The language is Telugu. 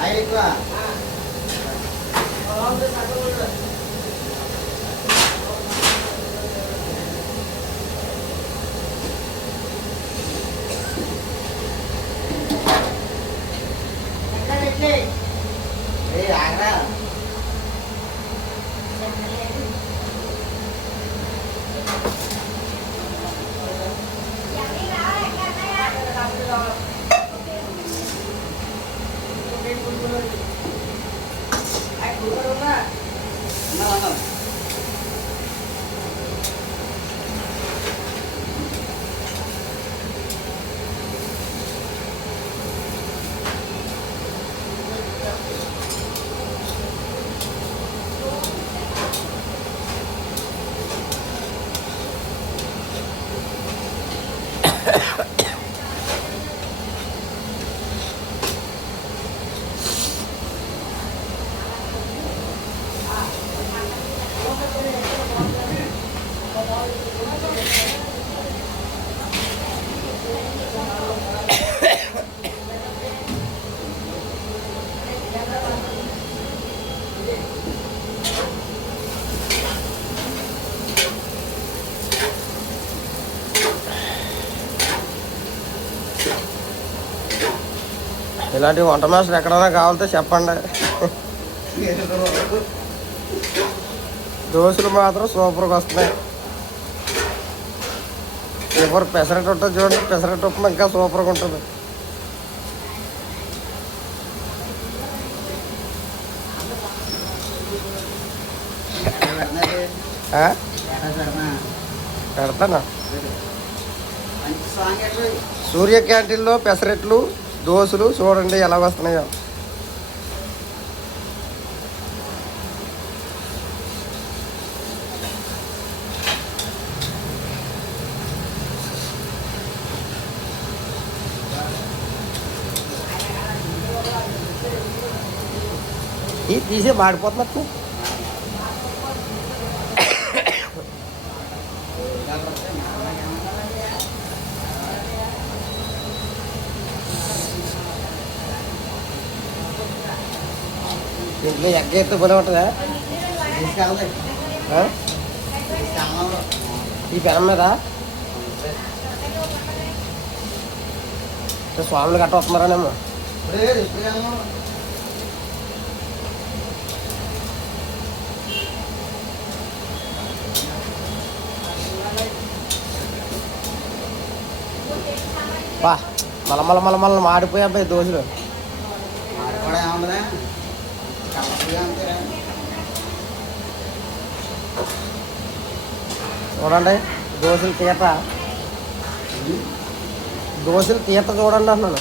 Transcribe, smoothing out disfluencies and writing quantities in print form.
ఆయిల్ ఎక్కువ ఆగరా ఇలాంటి వంట మాస్టర్ ఎక్కడైనా కావాలంటే చెప్పండి. దోశలు మాత్రం సూపర్గా వస్తున్నాయి. సూపర్ పెసరట్టు ఉంటుంది చూడండి, పెసరట్టు ఉప్మా ఇంకా సూపర్గా ఉంటుంది. పెడతానా? సూర్య క్యాంటీన్లో పెసరట్లు దోశలు చూడండి ఎలా వస్తున్నాయో. ఇది తీసే మాడిపోతున్నట్టు. ఇంట్లో ఎగ్గ ఎత్తు పని ఉంటుందా ఈ పెనం మీద? స్వాములు గట్ట వస్తున్నారానేమో. బా మళ్ళీ మాడిపోయి అబ్బాయి దోశలు. చూడండి దోశలు తీత, దోశలు తీత చూడండి అన్నాను.